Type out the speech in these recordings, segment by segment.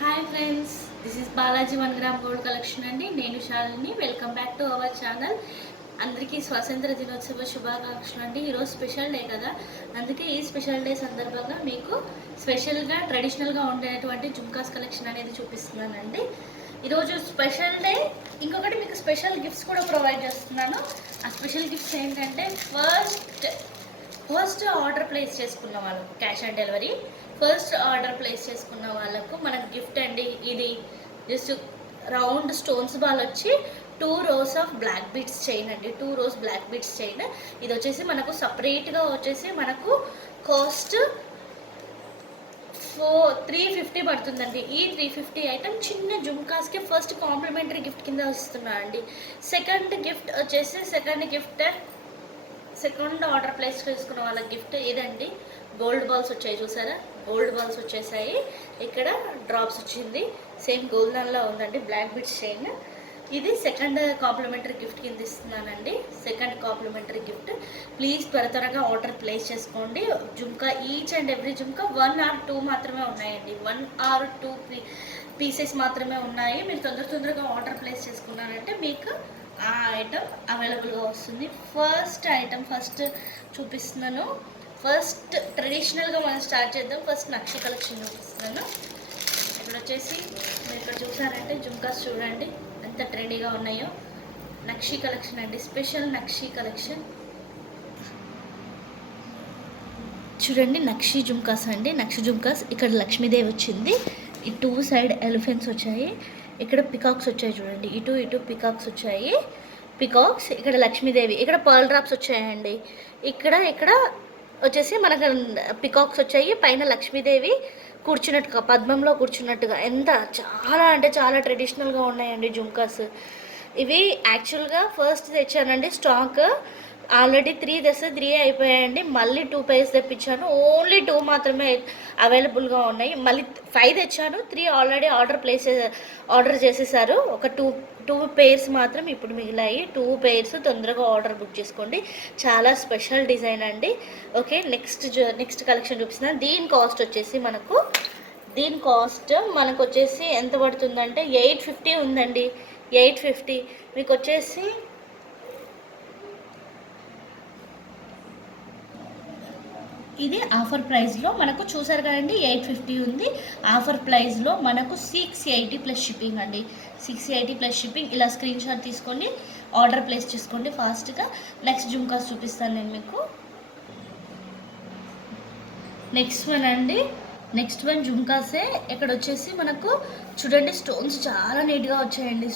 Hi friends, this is Balaji 1 gram gold collection అండి. నేను Shalini. Welcome back to our channel. అందరికీ స్వాతంత్ర దినోత్సవ శుభాకాంక్షలు అండి. ఈరోజు స్పెషల్ డే కదా, అందుకే ఈ స్పెషల్ డే సందర్భంగా మీకు స్పెషల్గా ట్రెడిషనల్గా ఉండేటువంటి జుమ్కాస్ కలెక్షన్ అనేది చూపిస్తున్నానండి. ఈరోజు స్పెషల్ డే, ఇంకొకటి మీకు స్పెషల్ గిఫ్ట్స్ కూడా ప్రొవైడ్ చేస్తున్నాను. ఆ స్పెషల్ గిఫ్ట్స్ ఏంటంటే ఫస్ట్ ఆర్డర్ ప్లేస్ చేసుకున్న వాళ్ళకు cash on delivery, first order place చేసుకున్న వాళ్ళకు మనకు గిఫ్ట్ అండి. ఇది జస్ట్ రౌండ్ స్టోన్స్ బాల్ వచ్చి 2 rows of black beads chain అండి. 2 rows బ్లాక్ బీట్స్ చైన్. ఇది వచ్చేసి మనకు సపరేట్గా వచ్చేసి మనకు కాస్ట్ 350 పడుతుందండి. ఈ 350 ఐటమ్ చిన్న జుమ్కాస్కి ఫస్ట్ కాంప్లిమెంటరీ గిఫ్ట్ కింద వస్తున్నా అండి. సెకండ్ ఆర్డర్ ప్లేస్ చేసుకున్న వాళ్ళ గిఫ్ట్ ఇదండి. గోల్డ్ బాల్స్ వచ్చాయి, చూసారా? గోల్డ్ బాల్స్ వచ్చేసాయి. ఇక్కడ డ్రాప్స్ వచ్చింది, సేమ్ గోల్డ్ దానిలా ఉందండి. Black bits chain. ఇది సెకండ్ కాంప్లిమెంటరీ గిఫ్ట్ కింద ఇస్తున్నానండి. Second complimentary gift. ప్లీజ్ త్వరగా ఆర్డర్ ప్లేస్ చేసుకోండి. Jhumka each and every jhumka 1 or 2 మాత్రమే ఉన్నాయండి. 1 or 2 పీసెస్ మాత్రమే ఉన్నాయి. మీరు తొందరగా ఆర్డర్ ప్లేస్ చేసుకున్నారంటే మీకు ఆ ఐటమ్ అవైలబుల్గా వస్తుంది. ఫస్ట్ చూపిస్తున్నాను. ఫస్ట్ ట్రెడిషనల్గా మనం స్టార్ట్ చేద్దాం. ఫస్ట్ నక్షి కలెక్షన్ చూపిస్తున్నాను. ఇప్పుడు వచ్చేసి మీరు ఇక్కడ చూసారంటే జుమ్కాస్ చూడండి ఎంత ట్రెండీగా ఉన్నాయో. నక్షి కలెక్షన్ అండి, స్పెషల్ నక్షి కలెక్షన్. చూడండి, నక్షి జుమ్కాస్ అండి. నక్షి జుమ్కాస్. ఇక్కడ లక్ష్మీదేవి వచ్చింది, ఈ 2 side ఎలిఫెంట్స్ వచ్చాయి. ఇక్కడ పికాక్స్ వచ్చాయి చూడండి, ఇటు పికాక్స్ వచ్చాయి. పికాక్స్, ఇక్కడ లక్ష్మీదేవి, ఇక్కడ పర్ల్ డ్రాప్స్ వచ్చాయండి. ఇక్కడ వచ్చేసి మనకు పికాక్స్ వచ్చాయి. పైన లక్ష్మీదేవి కూర్చున్నట్టుగా, పద్మంలో కూర్చున్నట్టుగా, చాలా అంటే చాలా ట్రెడిషనల్గా ఉన్నాయండి జుమ్కాస్. ఇవి యాక్చువల్గా ఫస్ట్ తెచ్చానండి స్టాక్. ఆల్రెడీ 3 అయిపోయాయండి. మళ్ళీ 2 pairs తెప్పించాను. ఓన్లీ 2 మాత్రమే అవైలబుల్గా ఉన్నాయి. మళ్ళీ 5 తెచ్చాను. 3 ఆల్రెడీ ఆర్డర్ చేసేసారు. ఒక 2 pairs మాత్రం ఇప్పుడు మిగిలాయి. 2 pairs తొందరగా ఆర్డర్ బుక్ చేసుకోండి. చాలా స్పెషల్ డిజైన్ అండి. ఓకే, నెక్స్ట్ కలెక్షన్ చూపిస్తున్నాను. దీని కాస్ట్ వచ్చేసి ఎంత పడుతుందంటే 850 ఉందండి. 850 మీకు వచ్చేసి ఇది ఆఫర్ ప్రైస్లో మనకు చూసారు కదండి. 850 ఉంది. ఆఫర్ ప్రైస్లో మనకు 680 ప్లస్ షిప్పింగ్ అండి. 680 ప్లస్ షిప్పింగ్. ఇలా స్క్రీన్ షాట్ తీసుకొని ఆర్డర్ ప్లేస్ చేసుకోండి ఫాస్ట్గా. నెక్స్ట్ జుమ్కాస్ చూపిస్తాను నేను మీకు. నెక్స్ట్ వన్ జుమ్కాసే. ఇక్కడ వచ్చేసి మనకు చూడండి స్టోన్స్ చాలా నీట్గా వచ్చాయండి.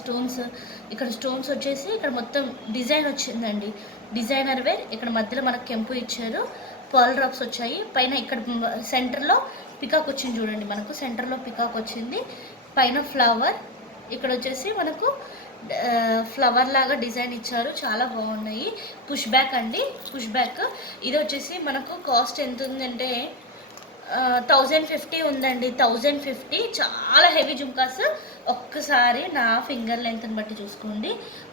ఇక్కడ స్టోన్స్ వచ్చేసి ఇక్కడ మొత్తం డిజైన్ వచ్చిందండి. Designer wear. ఇక్కడ మధ్యలో మనకు కెంపు ఇచ్చారు. పర్ల్ డ్రాప్స్ వచ్చాయి. పైన ఇక్కడ సెంటర్లో పికాక్ వచ్చింది చూడండి. మనకు సెంటర్లో పికాక్ వచ్చింది. పైన ఫ్లవర్. ఇక్కడ వచ్చేసి మనకు ఫ్లవర్ లాగా డిజైన్ ఇచ్చారు. చాలా బాగున్నాయి. పుష్ బ్యాక్ అండి, పుష్ బ్యాక్. ఇది వచ్చేసి మనకు కాస్ట్ ఎంత ఉందంటే 1050 ఉందండి. 1050. చాలా హెవీ జుమ్కాస్. ఒక్కసారి నా ఫింగర్ లెంత్ని బట్టి చూసుకోండి.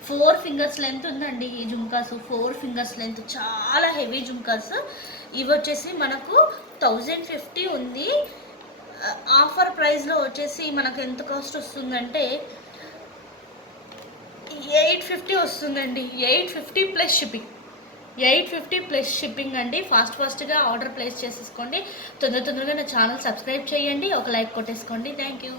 4 fingers లెంత్ ఉందండి ఈ జుమ్కాస్. 4 fingers length. చాలా హెవీ జుమ్కాస్. ఇవి వచ్చేసి మనకు 1050 ఉంది. ఆఫర్ ప్రైస్లో వచ్చేసి మనకు ఎంత కాస్ట్ వస్తుందంటే 850 వస్తుందండి. 850 ప్లస్ షిప్పింగ్. 850 ప్లస్ షిప్పింగ్ అండి. ఫాస్ట్గా ఆర్డర్ ప్లేస్ చేసేసుకోండి. తొందరగా నా ఛానల్ సబ్స్క్రైబ్ చేయండి. ఒక లైక్ కొట్టేసుకోండి. Thank you.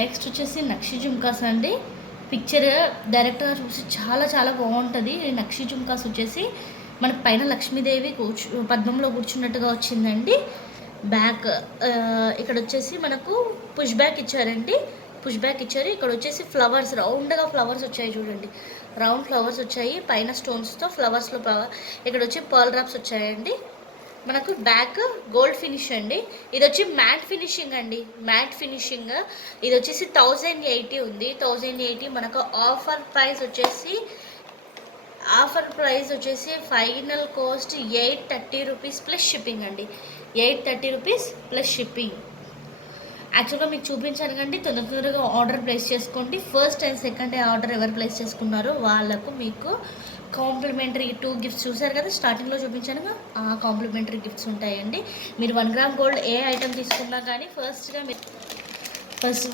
నెక్స్ట్ వచ్చేసి నక్షి జుమ్కాస్ అండి. పిక్చర్ డైరెక్ట్గా చూసి చాలా బాగుంటుంది. ఈ నక్షి జుమ్కాస్ వచ్చేసి మనకు పైన లక్ష్మీదేవి పద్మంలో కూర్చున్నట్టుగా వచ్చిందండి. బ్యాక్ ఇక్కడ వచ్చేసి మనకు పుష్ బ్యాక్ ఇచ్చారండి. ఇక్కడ వచ్చేసి ఫ్లవర్స్, రౌండ్గా ఫ్లవర్స్ వచ్చాయి చూడండి. రౌండ్ ఫ్లవర్స్ వచ్చాయి. పైన స్టోన్స్తో ఫ్లవర్స్లో ఇక్కడ వచ్చి పర్ల్ డ్రాప్స్ వచ్చాయండి. మనకు బ్యాక్ గోల్డ్ ఫినిష్ అండి. ఇది వచ్చి మ్యాట్ ఫినిషింగ్ అండి. ఇది వచ్చేసి 1080 ఉంది. 1080 మనకు ఆఫర్ ప్రైస్ వచ్చేసి final cost 830 rupees plus shipping అండి. 830 రూపీస్ ప్లస్ షిప్పింగ్. యాక్చువల్గా మీకు చూపించాను కండి. తొందరగా ఆర్డర్ ప్లేస్ చేసుకోండి. ఫస్ట్ అండ్ సెకండ్ ఆర్డర్ ఎవరు ప్లేస్ చేసుకున్నారో వాళ్ళకు మీకు కాంప్లిమెంటరీ 2 గిఫ్ట్స్ చూసారు కదా, స్టార్టింగ్లో చూపించాను. ఆ కాంప్లిమెంటరీ గిఫ్ట్స్ ఉంటాయండి. మీరు 1 గ్రామ్ గోల్డ్ ఏ ఐటమ్ తీసుకున్నా కానీ ఫస్ట్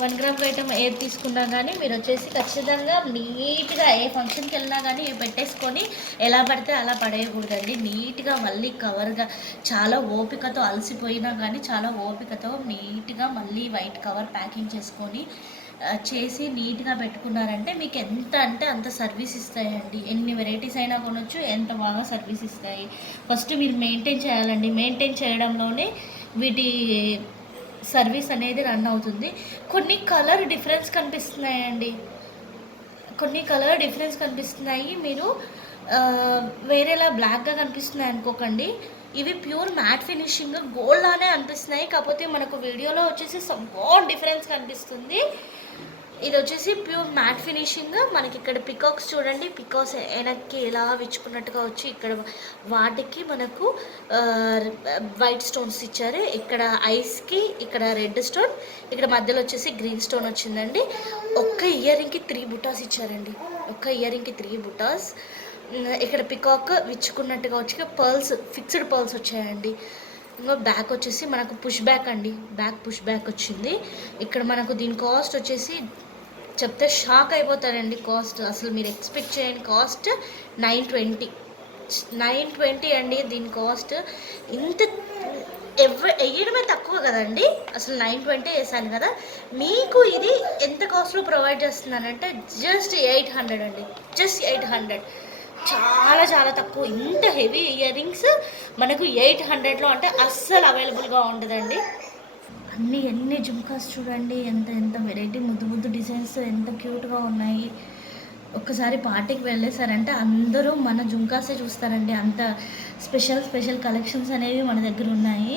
1 గ్రామ్ ఐటమ్ ఏది తీసుకున్నా కానీ మీరు వచ్చేసి ఖచ్చితంగా నీట్గా ఏ ఫంక్షన్కి వెళ్ళినా కానీ పెట్టేసుకొని ఎలా పడితే అలా పడేయకూడదండి. నీట్గా మళ్ళీ కవర్గా చాలా ఓపికతో అలసిపోయినా కానీ చాలా ఓపికతో నీట్గా మళ్ళీ వైట్ కవర్ ప్యాకింగ్ చేసుకొని చేసి నీట్గా పెట్టుకున్నారంటే మీకు ఎంత అంటే అంత సర్వీస్ ఇస్తాయండి. ఎన్ని వెరైటీస్ అయినా కొనొచ్చు, ఎంత బాగా సర్వీస్ ఇస్తాయి. ఫస్ట్ మీరు మెయింటైన్ చేయాలండి. మెయింటైన్ చేయడంలోనే వీటి సర్వీస్ అనేది రన్ అవుతుంది. కొన్ని కలర్ డిఫరెన్స్ కనిపిస్తున్నాయండి, మీరు వేరేలా బ్లాక్గా కనిపిస్తున్నాయి అనుకోకండి. ఇవి ప్యూర్ మ్యాట్ ఫినిషింగ్ గోల్డ్ లానే అనిపిస్తున్నాయి, కాకపోతే మనకు వీడియోలో వచ్చేసి సమ్ డిఫరెన్స్ కనిపిస్తుంది. ఇది వచ్చేసి ప్యూర్ మ్యాట్ ఫినిషింగ్. మనకి ఇక్కడ పికాక్స్ చూడండి, పికాక్స్ వెనక్కి ఎలా విచ్చుకున్నట్టుగా వచ్చి ఇక్కడ వాటికి మనకు వైట్ స్టోన్స్ ఇచ్చారు. ఇక్కడ ఐస్కి ఇక్కడ రెడ్ స్టోన్, ఇక్కడ మధ్యలో వచ్చేసి గ్రీన్ స్టోన్ వచ్చిందండి. ఒక్క ఇయర్ రింగ్కి 3 బుటాస్ ఇచ్చారండి, ఇక్కడ పికాక్ విచ్చుకున్నట్టుగా వచ్చి పర్ల్స్, ఫిక్స్డ్ పర్ల్స్ వచ్చాయండి. ఇంకా బ్యాక్ వచ్చేసి మనకు పుష్ బ్యాక్ అండి, పుష్ బ్యాక్ వచ్చింది. ఇక్కడ మనకు దీని కాస్ట్ వచ్చేసి చెప్తే షాక్ అయిపోతారండి. కాస్ట్ అసలు మీరు ఎక్స్పెక్ట్ చేయని కాస్ట్ 920 అండి. దీని కాస్ట్ ఇంత వేయడమే తక్కువ కదండి, అసలు 920 వేసాను కదా. మీకు ఇది ఎంత కాస్ట్లో ప్రొవైడ్ చేస్తున్నానంటే జస్ట్ 800 అండి, జస్ట్ 800. చాలా చాలా తక్కువ. ఇంత హెవీ ఇయర్ రింగ్స్ మనకు 800లో అంటే అస్సలు అవైలబుల్గా ఉండదండి. ఎన్ని జుమ్కాస్ చూడండి, ఎంత వెరైటీ ముద్దు డిజైన్స్ ఎంత క్యూట్గా ఉన్నాయి. ఒక్కసారి పార్టీకి వెళ్ళేసారంటే అందరూ మన జుమ్కాసే చూస్తారండి, అంత స్పెషల్ కలెక్షన్స్ అనేవి మన దగ్గర ఉన్నాయి.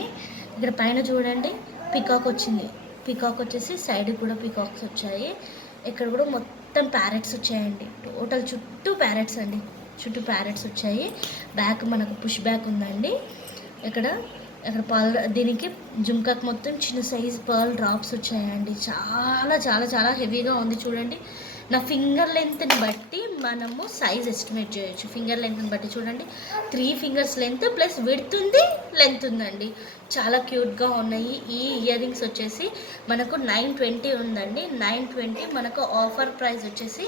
ఇక్కడ పైన చూడండి పికాక్ వచ్చింది, పికాక్ వచ్చేసి సైడ్ కూడా పికాక్స్ వచ్చాయి. ఇక్కడ కూడా మొత్తం ప్యారెట్స్ వచ్చాయండి, టోటల్ చుట్టూ ప్యారెట్స్ వచ్చాయి. బ్యాక్ మనకు పుష్ బ్యాక్ ఉందండి. ఇక్కడ పర్ల్, దీనికి జుమ్కాకి మొత్తం చిన్న సైజ్ పర్ల్ డ్రాప్స్ వచ్చాయండి. చాలా చాలా చాలా హెవీగా ఉంది చూడండి. నా ఫింగర్ లెంత్ని బట్టి మనము సైజ్ ఎస్టిమేట్ చేయొచ్చు. ఫింగర్ లెంత్ని బట్టి చూడండి, 3 ఫింగర్స్ లెంత్ ప్లస్ విడ్త్ ఉంది, లెంత్ ఉందండి. చాలా క్యూట్గా ఉన్నాయి. ఈ ఇయర్ రింగ్స్ వచ్చేసి మనకు 920 ఉందండి. 920 మనకు ఆఫర్ ప్రైస్ వచ్చేసి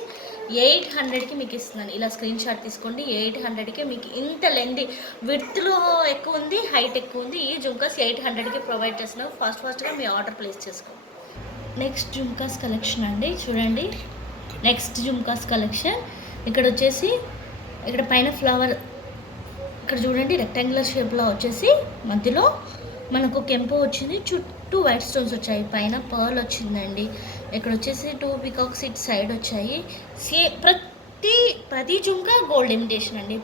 800కి మీకు ఇస్తున్నాను. ఇలా స్క్రీన్ షాట్ తీసుకోండి. 800కి మీకు ఇంత లెంత్, విడ్త్లో ఎక్కువ ఉంది, హైట్ ఎక్కువ ఉంది. ఈ జుమ్కాస్ 800కి ప్రొవైడ్ చేస్తున్నాను. ఫాస్ట్గా మీ ఆర్డర్ ప్లేస్ చేసుకోండి. నెక్స్ట్ జుమ్కాస్ కలెక్షన్ అండి చూడండి. ఇక్కడ వచ్చేసి ఇక్కడ పైన ఫ్లవర్, ఇక్కడ చూడండి రెక్టాంగులర్ షేప్లో వచ్చేసి మధ్యలో మనకు కెంపు వచ్చింది, చుట్టూ వైట్ స్టోన్స్ వచ్చాయి, పైన పర్ల్ వచ్చిందండి. ఇక్కడ వచ్చేసి 2 పికాక్స్ ఇటు సైడ్ వచ్చాయి. ప్రతి జుమ్కా గోల్డ్ ఇమిటేషన్ అండి,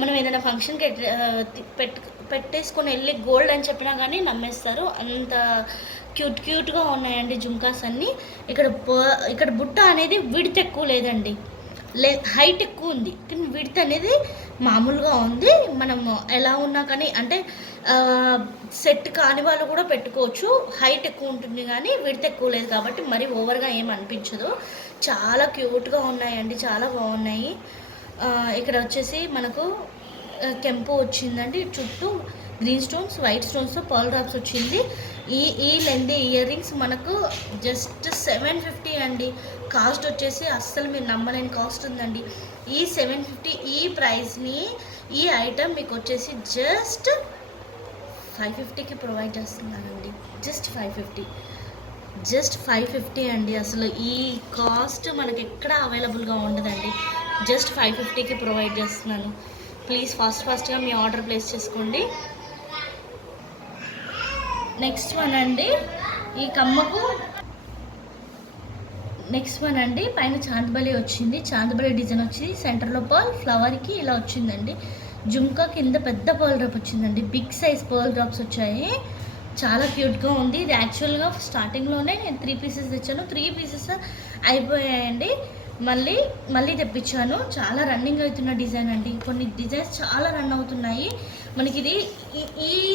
మనం ఏదైనా ఫంక్షన్కి పెట్టేసుకొని వెళ్ళి గోల్డ్ అని చెప్పినా కానీ నమ్మేస్తారు, అంత క్యూట్గా ఉన్నాయండి జుమ్కాస్ అన్నీ. ఇక్కడ బుట్ట అనేది విడ్త్ ఎక్కువ లేదండి, హైట్ ఎక్కువ ఉంది, కానీ విడ్త్ అనేది మామూలుగా ఉంది. మనము ఎలా ఉన్నా కానీ అంటే సెట్ కాని వాళ్ళు కూడా పెట్టుకోవచ్చు. హైట్ ఎక్కువ ఉంటుంది కానీ విడ్త్ ఎక్కువ లేదు కాబట్టి మరి ఓవర్గా ఏం అనిపించదు. చాలా క్యూట్గా ఉన్నాయండి, చాలా బాగున్నాయి. ఇక్కడ వచ్చేసి మనకు కెంపు వచ్చిందండి, చుట్టూ గ్రీన్ స్టోన్స్, వైట్ స్టోన్స్తో పర్ల్ డ్రాప్స్ వచ్చింది. ఈ లెంత్ ఇయర్ రింగ్స్ మనకు జస్ట్ 750 అండి. కాస్ట్ వచ్చేసి అస్సలు మీరు నమ్మలేని కాస్ట్ ఉందండి. ఈ 750 ఈ ప్రైస్ని, ఈ ఐటమ్ మీకు వచ్చేసి జస్ట్ 550కి ప్రొవైడ్ చేస్తున్నానండి. జస్ట్ 550 అండి. అసలు ఈ కాస్ట్ మనకి ఎక్కడ అవైలబుల్గా ఉండదండి. జస్ట్ 550కి ప్రొవైడ్ చేస్తున్నాను. ప్లీజ్ ఫాస్ట్గా మీ ఆర్డర్ ప్లేస్ చేసుకోండి. నెక్స్ట్ వన్ అండి పైన చాందబలి వచ్చింది, చాందబలి డిజైన్ వచ్చి సెంటర్లో పర్ల్, ఫ్లవర్కి ఇలా వచ్చిందండి. జుమ్కా కింద పెద్ద పర్ల్ డ్రాప్ వచ్చిందండి, బిగ్ సైజ్ పర్ల్ డ్రాప్స్ వచ్చాయి. చాలా క్యూట్గా ఉంది. ఇది యాక్చువల్గా స్టార్టింగ్లోనే నేను 3 పీసెస్ తెచ్చాను, 3 పీసెస్ అయిపోయాయండి. మళ్ళీ తెప్పించాను. చాలా రన్నింగ్ అవుతున్న డిజైన్ అండి, కొన్ని డిజైన్స్ చాలా రన్ అవుతున్నాయి. మనకి ఇది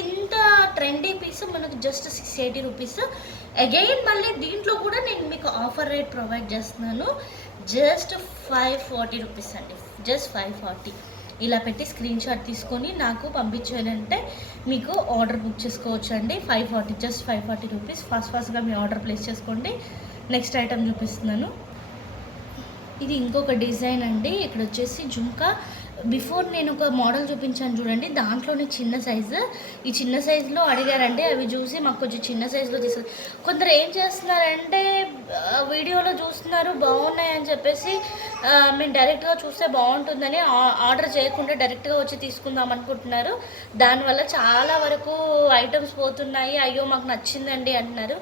ఇంత ట్రెండీ పీస్ మనకు జస్ట్ 680 రూపీస్. అగైన్ మళ్ళీ దీంట్లో కూడా నేను మీకు ఆఫర్ రేట్ ప్రొవైడ్ చేస్తున్నాను. జస్ట్ 540 రూపీస్ అండి, జస్ట్ 540. ఇలా పెట్టి స్క్రీన్ షాట్ తీసుకొని నాకు పంపించానంటే మీకు ఆర్డర్ బుక్ చేసుకోవచ్చు అండి. 540, జస్ట్ 540 రూపీస్. ఫాస్ట్గా మీ ఆర్డర్ ప్లేస్ చేసుకోండి. నెక్స్ట్ ఐటమ్ చూపిస్తున్నాను. ఇది ఇంకొక డిజైన్ అండి. ఇక్కడ వచ్చేసి జుంకా. బిఫోర్ నేను ఒక మోడల్ చూపించాను చూడండి, దాంట్లోనే చిన్న సైజు. ఈ చిన్న సైజులో అడిగారండి, అవి చూసి మాకు కొంచెం చిన్న సైజులో తీసుకు. కొందరు ఏం చేస్తున్నారంటే వీడియోలో చూస్తున్నారు బాగున్నాయని చెప్పేసి మేము డైరెక్ట్గా చూస్తే బాగుంటుందని ఆర్డర్ చేయకుండా డైరెక్ట్గా వచ్చి తీసుకుందాం అనుకుంటున్నారు. దానివల్ల చాలా వరకు ఐటమ్స్ పోతున్నాయి. అయ్యో మాకు నచ్చిందండి అంటున్నారు.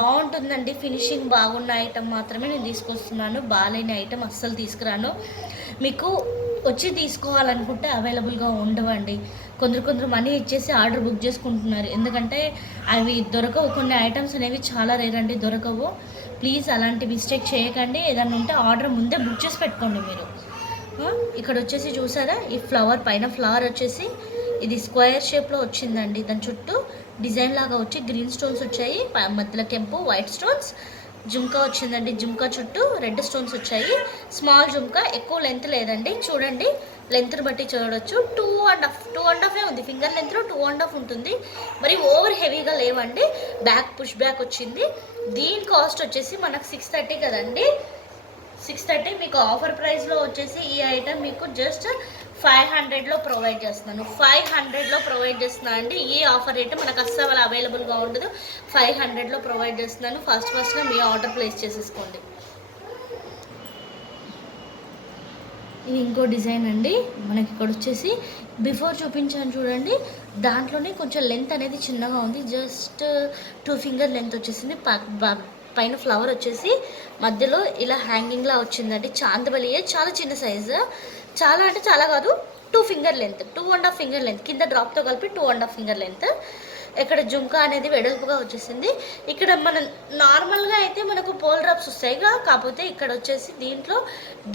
బాగుంటుందండి, ఫినిషింగ్ బాగున్న ఐటమ్ మాత్రమే నేను తీసుకొస్తున్నాను. బాగాలేని ఐటమ్ అస్సలు తీసుకురాను. మీకు వచ్చి తీసుకోవాలనుకుంటే అవైలబుల్గా ఉండవండి. కొందరు మనీ ఇచ్చేసి ఆర్డర్ బుక్ చేసుకుంటున్నారు, ఎందుకంటే అవి దొరకవు. కొన్ని ఐటమ్స్ అనేవి చాలా రేర్ అండి, దొరకవు. ప్లీజ్ అలాంటి మిస్టేక్ చేయకండి. ఏదైనా ఉంటే ఆర్డర్ ముందే బుక్ చేసి పెట్టుకోండి మీరు. ఇక్కడ వచ్చేసి చూసారా, ఈ ఫ్లవర్ పైన ఫ్లవర్ వచ్చేసి ఇది స్క్వేర్ షేప్లో వచ్చిందండి. దాని చుట్టూ డిజైన్ లాగా వచ్చి గ్రీన్ స్టోన్స్ వచ్చాయి, మధ్యలో కెంపు వైట్ స్టోన్స్. జుంకా వచ్చిందండి, జుంకా చుట్టూ రెడ్ స్టోన్స్ వచ్చాయి. స్మాల్ జుంకా, ఎక్కువ లెంత్ లేదండి. చూడండి, లెంత్ని బట్టి చూడవచ్చు. 2.5 ఉంది. ఫింగర్ లెంత్లో 2.5 ఉంటుంది. మరి ఓవర్ హెవీగా లేవండి. బ్యాక్ పుష్ బ్యాక్ వచ్చింది. దీని కాస్ట్ వచ్చేసి మనకు 630 కదండి. 630 మీకు ఆఫర్ ప్రైస్లో వచ్చేసి ఈ ఐటమ్ మీకు జస్ట్ 500లో ప్రొవైడ్ చేస్తున్నాను. 500లో ప్రొవైడ్ చేస్తున్నాను అండి. ఈ ఆఫర్ రేట్ మనకు అస్సలు అవైలబుల్గా ఉండదు. 500లో ప్రొవైడ్ చేస్తున్నాను. ఫస్ట్గా మీ ఆర్డర్ ప్లేస్ చేసేసుకోండి. ఇది ఇంకో డిజైన్ అండి. మనకి ఇక్కడ వచ్చేసి బిఫోర్ చూపించాను చూడండి, దాంట్లోనే కొంచెం లెంత్ అనేది చిన్నగా ఉంది. జస్ట్ 2 ఫింగర్ లెంత్ వచ్చేసింది. పైన ఫ్లవర్ వచ్చేసి మధ్యలో ఇలా హ్యాంగింగ్లా వచ్చిందండి. చాందబలియే, చాలా చిన్న సైజు. చాలా అంటే చాలా కాదు, 2 ఫింగర్ లెంత్, 2.5 ఫింగర్ లెంత్, కింద డ్రాప్తో కలిపి 2.5 ఫింగర్ లెంత్. ఇక్కడ జుంకా అనేది వెడల్పుగా వచ్చేసింది. ఇక్కడ మనం నార్మల్గా అయితే మనకు పోల్ డ్రాప్స్ వస్తాయిగా, కాకపోతే ఇక్కడ వచ్చేసి దీంట్లో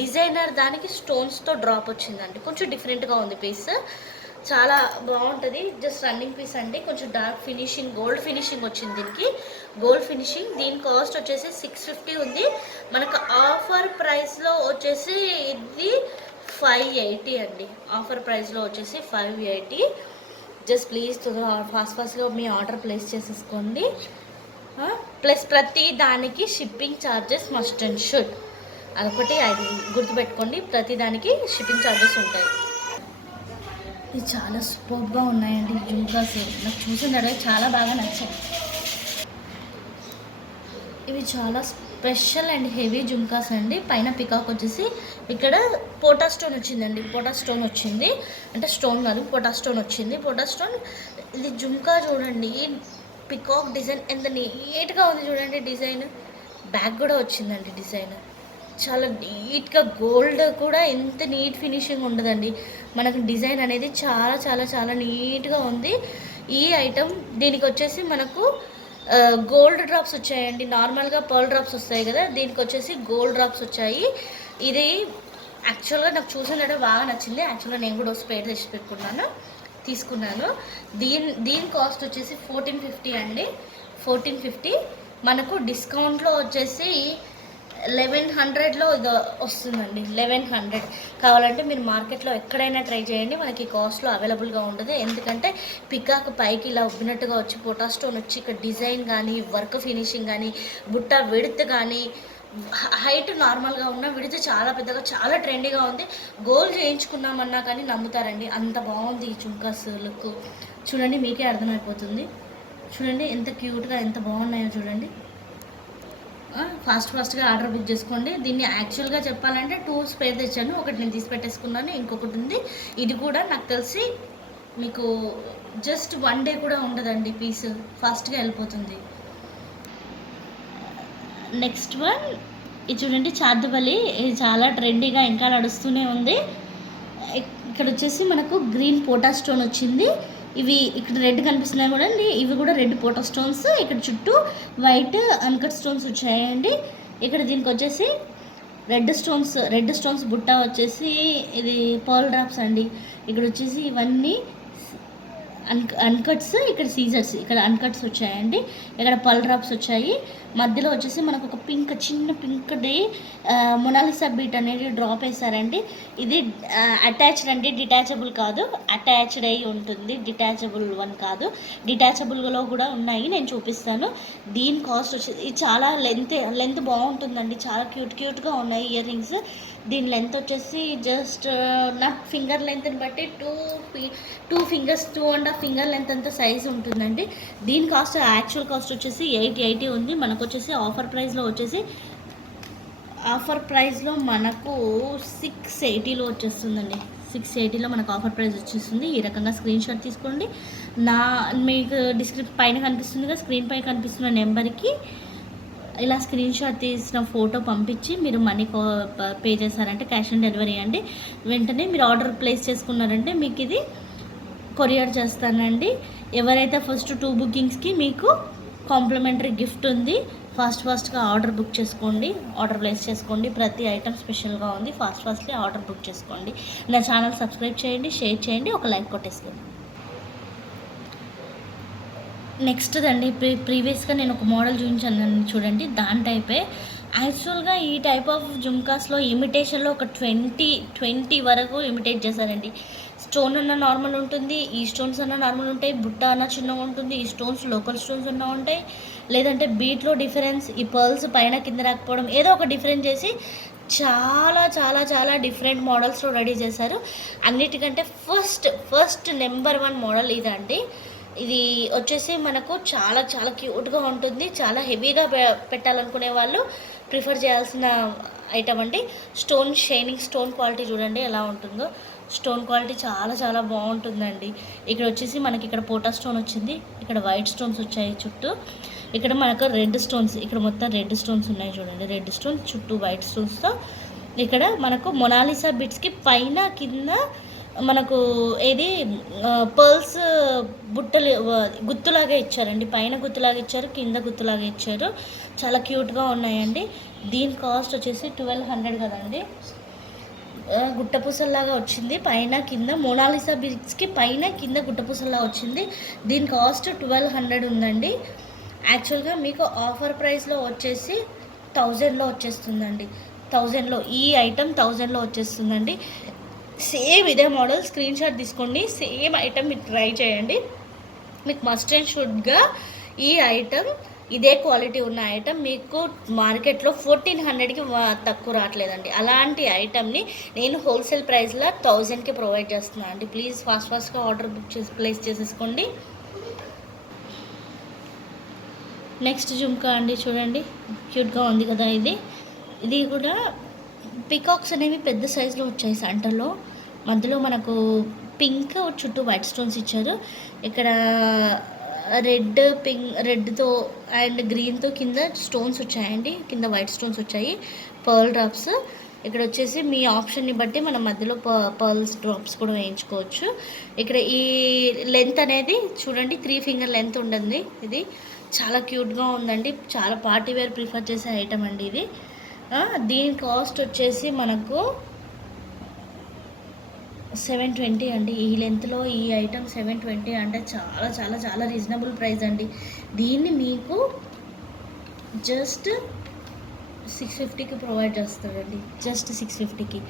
డిజైనర్ దానికి స్టోన్స్తో డ్రాప్ వచ్చిందండి. కొంచెం డిఫరెంట్గా ఉంది పీస్, చాలా బాగుంటుంది. జస్ట్ రన్నింగ్ పీస్ అండి. కొంచెం డార్క్ ఫినిషింగ్, గోల్డ్ ఫినిషింగ్ వచ్చింది దీనికి, గోల్డ్ ఫినిషింగ్. దీని కాస్ట్ వచ్చేసి 650 ఉంది. మనకు ఆఫర్ ప్రైస్లో వచ్చేసి ఇది 580 అండి. ఆఫర్ ప్రైస్లో వచ్చేసి 580. జస్ట్ ప్లీజ్ ఫాస్ట్గా మీ ఆర్డర్ ప్లేస్ చేసేసుకోండి. ప్లస్ ప్రతి దానికి shipping charges must and should, అదొకటి అది గుర్తుపెట్టుకోండి. ప్రతి దానికి షిప్పింగ్ ఛార్జెస్ ఉంటాయి. ఇవి చాలా సూపర్గా ఉన్నాయండి జుంకాస్. నాకు చూసిన చాలా బాగా నచ్చాయి. ఇవి చాలా స్పెషల్ అండ్ హెవీ జుంకాస్ అండి. పైన పికాక్ వచ్చేసి ఇక్కడ పోటా స్టోన్ వచ్చిందండి. పోటా స్టోన్ వచ్చింది, అంటే స్టోన్ కాదు, పోటా స్టోన్ వచ్చింది. పోటా స్టోన్. ఇది జుంకా చూడండి, పికాక్ డిజైన్ ఎంత నీట్గా ఉంది చూడండి. డిజైన్ బ్యాక్ కూడా వచ్చిందండి. డిజైన్ చాలా నీట్గా, గోల్డ్ కూడా ఎంత నీట్ ఫినిషింగ్ ఉండదండి. మనకు డిజైన్ అనేది చాలా చాలా చాలా నీట్గా ఉంది. ఈ ఐటమ్ దీనికి వచ్చేసి మనకు గోల్డ్ డ్రాప్స్ వచ్చాయండి. నార్మల్గా పర్ల్ డ్రాప్స్ వస్తాయి కదా, దీనికి వచ్చేసి గోల్డ్ డ్రాప్స్ వచ్చాయి. ఇది యాక్చువల్గా నాకు చూసినట్టు బాగా నచ్చింది. యాక్చువల్గా నేను కూడా స్పేర్ తెచ్చి తీసుకున్నాను. దీని కాస్ట్ వచ్చేసి 1450 అండి. 1450. మనకు డిస్కౌంట్లో వచ్చేసి 1100లో ఇది వస్తుందండి. 1100 కావాలంటే మీరు మార్కెట్లో ఎక్కడైనా ట్రై చేయండి, మనకి కాస్ట్లో అవైలబుల్గా ఉండదు. ఎందుకంటే పికాక్ పైకి ఇలా ఉబ్బినట్టుగా వచ్చి పోటా స్టోన్ వచ్చి ఇక్కడ డిజైన్ కానీ, వర్క్ ఫినిషింగ్ కానీ, బుట్ట విడ్త్ కానీ, హైట్ నార్మల్గా ఉన్న విడితే చాలా పెద్దగా, చాలా ట్రెండీగా ఉంది. గోల్డ్ చేయించుకున్నామన్నా కానీ నమ్ముతారండి, అంత బాగుంది ఈ చుంకాస్ లుక్. చూడండి, మీకే అర్థమైపోతుంది. చూడండి ఎంత క్యూట్గా, ఎంత బాగున్నాయో చూడండి. ఫాస్ట్గా ఆర్డర్ బుక్ చేసుకోండి. దీన్ని యాక్చువల్గా చెప్పాలంటే 2 స్పేర్ తెచ్చాను. ఒకటి నేను తీసి పెట్టేసుకున్నాను, ఇంకొకటి ఉంది. ఇది కూడా నాకు తెలిసి మీకు జస్ట్ 1 డే కూడా ఉండదండి. పీస్ ఫాస్ట్గా వెళ్ళిపోతుంది. నెక్స్ట్ వన్ ఇది చూడండి, చార్దబలి. ఇది చాలా ట్రెండీగా ఇంకా నడుస్తూనే ఉంది. ఇక్కడ వచ్చేసి మనకు గ్రీన్ పోటా స్టోన్ వచ్చింది. ఇవి ఇక్కడ రెడ్ కనిపిస్తున్నాయి కూడా అండి, ఇవి కూడా రెడ్ పోటా స్టోన్స్. ఇక్కడ చుట్టూ వైట్ అన్కట్ స్టోన్స్ వచ్చాయండి. ఇక్కడ దీనికి వచ్చేసి రెడ్ స్టోన్స్ బుట్ట వచ్చేసి ఇది పర్ల్ డ్రాప్స్ అండి. ఇక్కడ వచ్చేసి ఇవన్నీ అన్కట్స్, ఇక్కడ సీజర్స్, ఇక్కడ అన్కట్స్ వచ్చాయండి. ఇక్కడ పల్ డ్రాప్స్ వచ్చాయి. మధ్యలో వచ్చేసి మనకు ఒక చిన్న పింక్ది మొనాలిసా బీట్ అనేది డ్రాప్ వేసారండి. ఇది అటాచ్డ్ అండి, డిటాచబుల్ కాదు. అటాచ్డ్ అయి ఉంటుంది, డిటాచబుల్ వన్ కాదు. డిటాచబుల్లో కూడా ఉన్నాయి, నేను చూపిస్తాను. దీని కాస్ట్ వచ్చేసి ఇది చాలా లెంత్ బాగుంటుందండి. చాలా క్యూట్గా ఉన్నాయి ఇయర్ రింగ్స్. దీని లెంత్ వచ్చేసి జస్ట్ నా ఫింగర్ లెంత్ని బట్టి 2 ఫింగర్స్ 2.5 ఫింగర్ లెంత్ అంత సైజ్ ఉంటుందండి. దీని కాస్ట్ యాక్చువల్ కాస్ట్ వచ్చేసి 880 ఉంది. మనకు వచ్చేసి ఆఫర్ ప్రైస్లో మనకు 680లో వచ్చేస్తుందండి. 680లో మనకు ఆఫర్ ప్రైస్ వచ్చేస్తుంది. ఈ రకంగా స్క్రీన్ షాట్ తీసుకోండి. మీకు పైన కనిపిస్తుందిగా, స్క్రీన్ పై కనిపిస్తున్న నెంబర్కి ఇలా స్క్రీన్ షాట్ తీసిన ఫోటో పంపించి మీరు మనీ పే చేశారంటే క్యాష్ ఆన్ డెలివరీ అండి. వెంటనే మీరు ఆర్డర్ ప్లేస్ చేసుకున్నారంటే మీకు ఇది కొరియర్ చేస్తానండి. ఎవరైతే ఫస్ట్ 2 బుకింగ్స్కి మీకు కాంప్లిమెంటరీ గిఫ్ట్ ఉంది. ఫాస్ట్గా ఆర్డర్ బుక్ చేసుకోండి, ఆర్డర్ ప్లేస్ చేసుకోండి. ప్రతి ఐటమ్ స్పెషల్గా ఉంది. ఫాస్ట్లీ ఆర్డర్ బుక్ చేసుకోండి. నా ఛానల్ సబ్స్క్రైబ్ చేయండి, షేర్ చేయండి, ఒక లైక్ కొట్టేసుకోండి. నెక్స్ట్ అండి, ప్రీవియస్గా నేను ఒక మోడల్ చూపించాను చూడండి, దాని టైపే. యాక్చువల్గా ఈ టైప్ ఆఫ్ జుమ్కాస్లో ఇమిటేషన్లో ఒక 20 వరకు ఇమిటేట్ చేశారండి. స్టోన్ అన్న నార్మల్ ఉంటుంది, ఈ స్టోన్స్ అన్న నార్మల్ ఉంటాయి, బుట్ట అన్న చిన్నగా ఉంటుంది, ఈ స్టోన్స్ లోకల్ స్టోన్స్ అన్న ఉంటాయి, లేదంటే బీట్లో డిఫరెన్స్, ఈ పర్ల్స్ పైన కింద రాకపోవడం, ఏదో ఒక డిఫరెన్స్ చేసి చాలా డిఫరెంట్ మోడల్స్లో రెడీ చేశారు. అన్నిటికంటే ఫస్ట్ నెంబర్ 1 మోడల్ ఇదండి. ఇది వచ్చేసి మనకు చాలా క్యూట్గా ఉంటుంది. చాలా హెవీగా పెట్టాలనుకునే వాళ్ళు ప్రిఫర్ చేయాల్సిన ఐటమ్ అండి. షైనింగ్ స్టోన్ క్వాలిటీ చూడండి ఎలా ఉంటుందో. స్టోన్ క్వాలిటీ చాలా బాగుంటుందండి. ఇక్కడ వచ్చేసి మనకి ఇక్కడ పోటా స్టోన్ వచ్చింది, ఇక్కడ వైట్ స్టోన్స్ వచ్చాయి చుట్టూ. ఇక్కడ మనకు రెడ్ స్టోన్స్, ఇక్కడ మొత్తం రెడ్ స్టోన్స్ ఉన్నాయి చూడండి. రెడ్ స్టోన్స్ చుట్టూ వైట్ స్టోన్స్తో ఇక్కడ మనకు మొనాలిసా బిట్స్కి పైన కింద మనకు ఏది పర్ల్స్ బుట్టలు గుత్తులాగా ఇచ్చారండి. పైన గుత్తులాగా ఇచ్చారు, కింద గుత్తులాగా ఇచ్చారు. చాలా క్యూట్గా ఉన్నాయండి. దీని కాస్ట్ వచ్చేసి 1200 కదండి. గుట్టపూసల్లాగా వచ్చింది, పైన కింద మొనాలిసా బిట్స్కి పైన కింద గుట్టపూసల్లా వచ్చింది. దీని కాస్ట్ 1200 ఉందండి. యాక్చువల్గా మీకు ఆఫర్ ప్రైస్లో వచ్చేసి 1000లో వచ్చేస్తుందండి. 1000లో ఈ ఐటమ్ 1000లో వచ్చేస్తుందండి. సేమ్ ఇదే మోడల్ స్క్రీన్ షాట్ తీసుకోండి. సేమ్ ఐటమ్ మీరు ట్రై చేయండి. మీకు మస్ట్ అండ్ షుడ్గా ఈ ఐటమ్, ఇదే క్వాలిటీ ఉన్న ఐటమ్ మీకు మార్కెట్లో 1400కి తక్కువ రావట్లేదండి. అలాంటి ఐటమ్ని నేను హోల్సేల్ ప్రైస్లో 1000కి ప్రొవైడ్ చేస్తున్నాను అండి. ప్లీజ్ ఫాస్ట్గా ఆర్డర్ ప్లేస్ చేసేసుకోండి. నెక్స్ట్ జుమ్కా అండి, చూడండి క్యూట్గా ఉంది కదా. ఇది కూడా పికాక్స్ అనేవి పెద్ద సైజులో వచ్చాయి. సెంటర్లో మధ్యలో మనకు పింక్, చుట్టూ వైట్ స్టోన్స్ ఇచ్చారు. ఇక్కడ రెడ్తో అండ్ గ్రీన్తో కింద స్టోన్స్ వచ్చాయండి. కింద వైట్ స్టోన్స్ వచ్చాయి, పర్ల్ డ్రాప్స్. ఇక్కడ వచ్చేసి మీ ఆప్షన్ని బట్టి మనం మధ్యలో పర్ల్స్ డ్రాప్స్ కూడా వేయించుకోవచ్చు. ఇక్కడ ఈ లెంత్ అనేది చూడండి, 3 ఫింగర్ లెంత్ ఉంటుంది. ఇది చాలా క్యూట్గా ఉందండి. చాలా పార్టీ వేర్ ప్రిఫర్ చేసే ఐటమ్ అండి ఇది. దీని కాస్ట్ వచ్చేసి మనకు 720 అండి. ఈ లెంత్లో ఈ ఐటమ్ 720 అంటే చాలా రీజనబుల్ ప్రైస్ అండి. దీన్ని మీకు జస్ట్ 650కి ప్రొవైడ్ చేస్తాడండి. జస్ట్ 650కి.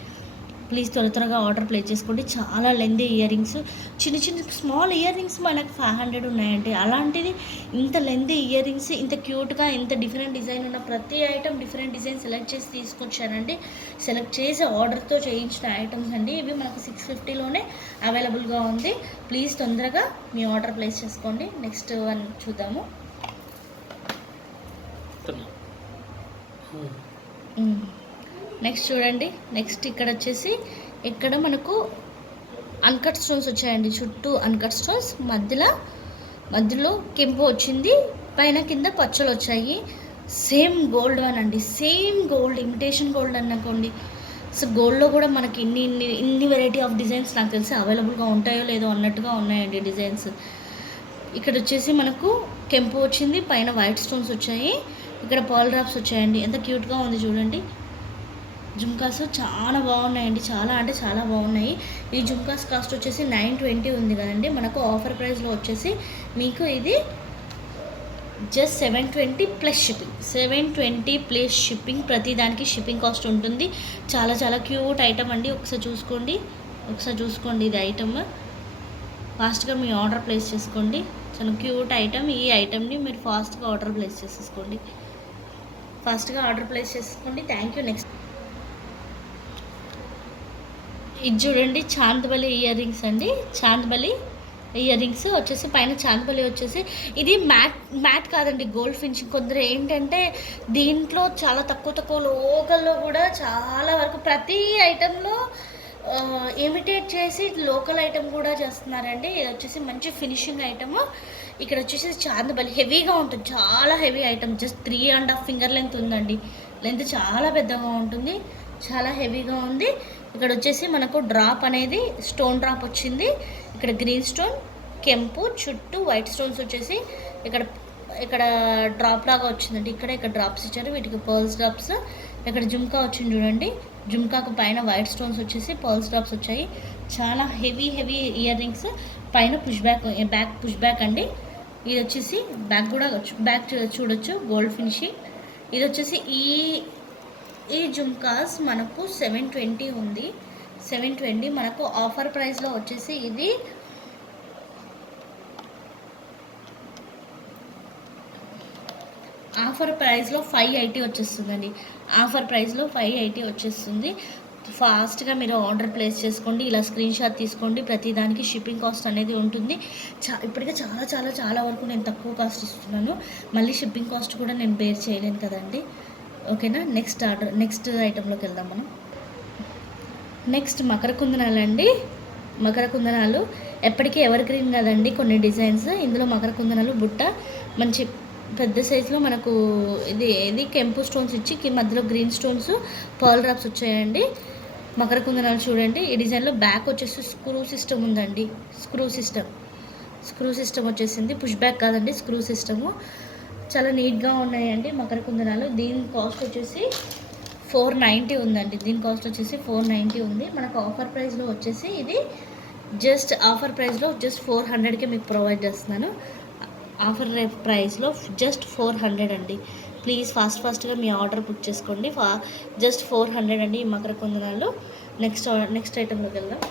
ప్లీజ్ త్వరగా ఆర్డర్ ప్లేస్ చేసుకోండి. చాలా లెంతీ ఇయర్ రింగ్స్, చిన్న స్మాల్ ఇయర్ రింగ్స్ మనకు 500 ఉన్నాయండి. అలాంటిది ఇంత లెంతీ ఇయర్ రింగ్స్, ఇంత క్యూట్గా, ఇంత డిఫరెంట్ డిజైన్ ఉన్న ప్రతి ఐటమ్ డిఫరెంట్ డిజైన్ సెలెక్ట్ చేసి తీసుకొచ్చానండి. సెలెక్ట్ చేసి ఆర్డర్తో చేయించిన ఐటమ్స్ అండి. ఇవి మనకు 650లోనే అవైలబుల్గా ఉంది. ప్లీజ్ తొందరగా మీ ఆర్డర్ ప్లేస్ చేసుకోండి. నెక్స్ట్ వన్ చూద్దాము. నెక్స్ట్ చూడండి. నెక్స్ట్ ఇక్కడ వచ్చేసి ఇక్కడ మనకు అన్కట్ స్టోన్స్ వచ్చాయండి. చుట్టూ అన్కట్ స్టోన్స్, మధ్యలో కెంపు వచ్చింది, పైన కింద పచ్చలు వచ్చాయి. సేమ్ గోల్డ్ వన్ అండి. సేమ్ గోల్డ్, ఇమిటేషన్ గోల్డ్ అనుకోండి. సో గోల్డ్లో కూడా మనకి ఇన్ని వెరైటీ ఆఫ్ డిజైన్స్ నాకు తెలిసి అవైలబుల్గా ఉంటాయో లేదో అన్నట్టుగా ఉన్నాయండి డిజైన్స్. ఇక్కడ వచ్చేసి మనకు కెంపు వచ్చింది, పైన వైట్ స్టోన్స్ వచ్చాయి, ఇక్కడ పర్ల్ డ్రాప్స్ వచ్చాయండి. ఎంత క్యూట్గా ఉంది చూడండి. జుమ్కాస్ చాలా బాగున్నాయండి, చాలా అంటే చాలా బాగున్నాయి. ఈ జుమ్కాస్ కాస్ట్ వచ్చేసి 920 ఉంది కదండి, మనకు ఆఫర్ ప్రైస్లో వచ్చేసి మీకు ఇది just 720 plus shipping. 720 plus shipping, ప్రతి దానికి షిప్పింగ్ కాస్ట్ ఉంటుంది. చాలా చాలా క్యూట్ ఐటమ్ అండి, ఒకసారి చూసుకోండి ఇది ఐటమ్. ఫాస్ట్గా మీ ఆర్డర్ ప్లేస్ చేసుకోండి. చాలా క్యూట్ ఐటమ్. ఈ ఐటమ్ని మీరు ఫాస్ట్గా ఆర్డర్ ప్లేస్ చేసుకోండి. Thank you. నెక్స్ట్ ఇది చూడండి, చాందబలి ఇయర్ రింగ్స్ అండి. చాందబలి ఇయర్ రింగ్స్ వచ్చేసి పైన చాందబలి వచ్చేసి ఇది మ్యాట్ కాదండి, గోల్డ్ ఫినిషింగ్. కొందరు ఏంటంటే దీంట్లో చాలా తక్కువ లోకల్లో కూడా చాలా వరకు ప్రతి ఐటెంలో ఇమిటేట్ చేసి లోకల్ ఐటెం కూడా చేస్తున్నారండి. ఇది వచ్చేసి మంచి ఫినిషింగ్ ఐటమ్. ఇక్కడ వచ్చేసి చాందబలి హెవీగా ఉంటుంది, చాలా heavy item. Just 3.5 finger length ఉందండి. లెంత్ చాలా పెద్దగా ఉంటుంది, చాలా హెవీగా ఉంది. ఇక్కడ వచ్చేసి మనకు డ్రాప్ అనేది స్టోన్ డ్రాప్ వచ్చింది. ఇక్కడ గ్రీన్ స్టోన్, కెంపు, చుట్టూ వైట్ స్టోన్స్ వచ్చేసి ఇక్కడ డ్రాప్ లాగా వచ్చిందండి. ఇక్కడ డ్రాప్స్ ఇచ్చారు, వీటికి పర్ల్స్ డ్రాప్స్. ఇక్కడ జుమ్కా వచ్చింది చూడండి, జుమ్కాకు పైన వైట్ స్టోన్స్ వచ్చేసి పర్ల్స్ డ్రాప్స్ వచ్చాయి. చాలా హెవీ ఇయర్ రింగ్స్. పైన బ్యాక్ పుష్ బ్యాక్ అండి. ఇది వచ్చేసి బ్యాక్ కూడా చూడొచ్చు, గోల్డ్ ఫినిషింగ్. ఇది వచ్చేసి ఈ జుమ్కాస్ మనకు 720 ఉంది. 720 మనకు ఆఫర్ ప్రైస్లో వచ్చేసి ఇది ఆఫర్ ప్రైస్లో 580 వచ్చేస్తుందండి. ఆఫర్ ప్రైస్లో 580 వచ్చేస్తుంది. ఫాస్ట్గా మీరు ఆర్డర్ ప్లేస్ చేసుకోండి. ఇలా స్క్రీన్ షాట్ తీసుకోండి. ప్రతి దానికి షిప్పింగ్ కాస్ట్ అనేది ఉంటుంది. ఇప్పటికే చాలా వరకు నేను తక్కువ కాస్ట్ ఇస్తున్నాను. మళ్ళీ షిప్పింగ్ కాస్ట్ కూడా నేను బేర్ చేయలేను కదండి. ఓకేనా, నెక్స్ట్ ఐటెంలోకి వెళ్దాం మనం. నెక్స్ట్ మకర కుందనాలు అండి. మకర కుందనాలు ఎప్పటికీ ఎవర్ గ్రీన్ కదండి, కొన్ని డిజైన్స్. ఇందులో మకర కుందనాలు బుట్ట మంచి పెద్ద సైజులో మనకు ఇది కెంపు స్టోన్స్ ఇచ్చి మధ్యలో గ్రీన్ స్టోన్స్, పర్ల్ డ్రాప్స్ వచ్చాయండి. మకర కుందనాలు చూడండి. ఈ డిజైన్లో బ్యాక్ వచ్చేసి స్క్రూ సిస్టమ్ ఉందండి. స్క్రూ సిస్టమ్ వచ్చేసింది, పుష్ బ్యాక్ కాదండి, స్క్రూ సిస్టము. చాలా నీట్గా ఉన్నాయండి మకర కుందనాలు. దీని కాస్ట్ వచ్చేసి 490 ఉందండి. దీని కాస్ట్ వచ్చేసి 490 ఉంది. మనకు ఆఫర్ ప్రైస్లో వచ్చేసి ఇది జస్ట్ 400కే మీకు ప్రొవైడ్ చేస్తున్నాను. ఆఫర్ ప్రైస్లో జస్ట్ 400 అండి. ప్లీజ్ ఫాస్ట్గా మీ ఆర్డర్ బుక్ చేసుకోండి. జస్ట్ 400 అండి ఈ మకర కుందనాలు. నెక్స్ట్ ఐటెంలోకి వెళ్దాం.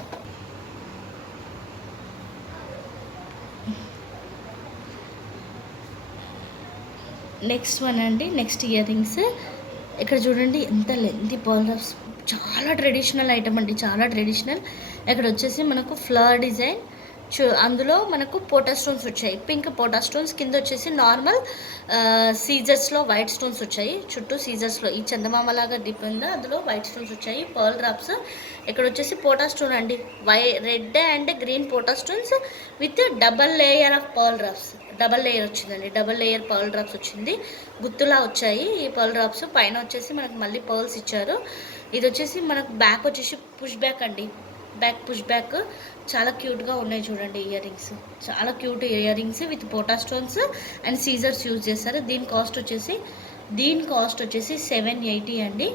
నెక్స్ట్ వన్ అండి, నెక్స్ట్ ఇయర్ రింగ్స్. ఇక్కడ చూడండి ఎంత లెంతీ పర్ల్ డ్రాప్స్, చాలా ట్రెడిషనల్ ఐటమ్ అండి, చాలా ట్రెడిషనల్. ఇక్కడ వచ్చేసి మనకు ఫ్లవర్ డిజైన్, అందులో మనకు పోటా స్టోన్స్ వచ్చాయి, పింక్ పోటా స్టోన్స్. కింద వచ్చేసి నార్మల్ సీజర్స్లో వైట్ స్టోన్స్ వచ్చాయి. చుట్టూ సీజర్స్లో ఈ చందమామలాగా డిప్ ఉందా, అందులో వైట్ స్టోన్స్ వచ్చాయి, పర్ల్ డ్రాప్స్. ఇక్కడ వచ్చేసి పోటా స్టోన్ అండి, red and green pota stones with double layer of pearl drops. Double layer వచ్చిందండి, డబల్ లేయర్ పర్ల్ డ్రాప్స్ వచ్చింది. గుత్తులా వచ్చాయి ఈ పర్ల్ డ్రాప్స్. పైన వచ్చేసి మనకు మళ్ళీ పర్ల్స్ ఇచ్చారు. ఇది వచ్చేసి మనకు బ్యాక్ వచ్చేసి పుష్ బ్యాక్ అండి, బ్యాక్ పుష్ బ్యాక్. చాలా క్యూట్గా ఉన్నాయి చూడండి ఇయర్ రింగ్స్, చాలా cute earrings with pota stones and scissors use చేస్తారు. దీని కాస్ట్ వచ్చేసి 780 అండి.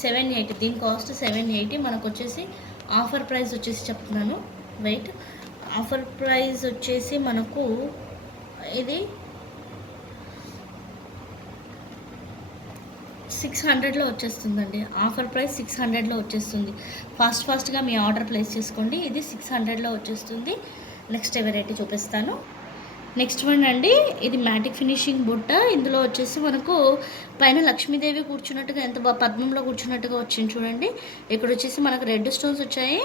780 దీని కాస్ట్ 780. మనకు వచ్చేసి ఆఫర్ ప్రైస్ వచ్చేసి చెప్తున్నాను, వెయిట్. ఆఫర్ ప్రైస్ వచ్చేసి మనకు ఇది 600లో వచ్చేస్తుందండి. ఆఫర్ ప్రైస్ 600లో వచ్చేస్తుంది. ఫాస్ట్గా మీ ఆర్డర్ ప్లేస్ చేసుకోండి. ఇది 600లో వచ్చేస్తుంది. నెక్స్ట్ వెరైటీ చూపిస్తాను. నెక్స్ట్ వన్ అండి, ఇది మ్యాటిక్ ఫినిషింగ్ బుట్ట. ఇందులో వచ్చేసి మనకు పైన లక్ష్మీదేవి కూర్చున్నట్టుగా, ఎంత పద్మంలో కూర్చున్నట్టుగా వచ్చింది చూడండి. ఇక్కడ వచ్చేసి మనకు రెడ్ స్టోన్స్ వచ్చాయి,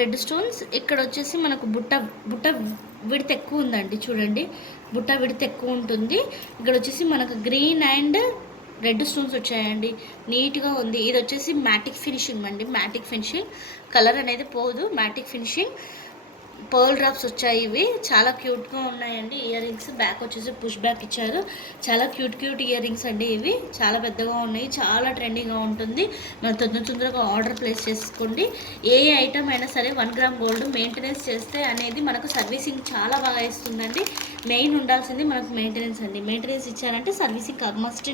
రెడ్ స్టోన్స్. ఇక్కడ వచ్చేసి మనకు బుట్ట విడత ఎక్కువ ఉందండి చూడండి, బుట్ట విడత ఎక్కువ ఉంటుంది. ఇక్కడ వచ్చేసి మనకు గ్రీన్ అండ్ రెడ్ స్టోన్స్ వచ్చాయండి, నీట్గా ఉంది. ఇది వచ్చేసి మ్యాటిక్ ఫినిషింగ్ అండి, మ్యాటిక్ ఫినిషింగ్. కలర్ అనేది పోదు, మ్యాటిక్ ఫినిషింగ్. పర్ల్ డ్రాప్స్ వచ్చాయి. ఇవి చాలా క్యూట్గా ఉన్నాయండి ఇయర్ రింగ్స్. బ్యాక్ వచ్చేసి పుష్ బ్యాక్ ఇచ్చారు. చాలా క్యూట్ ఇయర్ రింగ్స్ అండి ఇవి, చాలా పెద్దగా ఉన్నాయి, చాలా ట్రెండింగ్గా ఉంటుంది. మనం తొందరగా ఆర్డర్ ప్లేస్ చేసుకోండి. ఏ ఐటమ్ అయినా సరే 1 గ్రామ్ గోల్డ్ మెయింటెనెన్స్ చేస్తే అనేది మనకు సర్వీసింగ్ చాలా బాగా ఇస్తుందండి. మెయిన్ ఉండాల్సింది మనకు మెయింటెనెన్స్ అండి. మెయింటెనెన్స్ ఇచ్చారంటే సర్వీసింగ్ మస్ట్.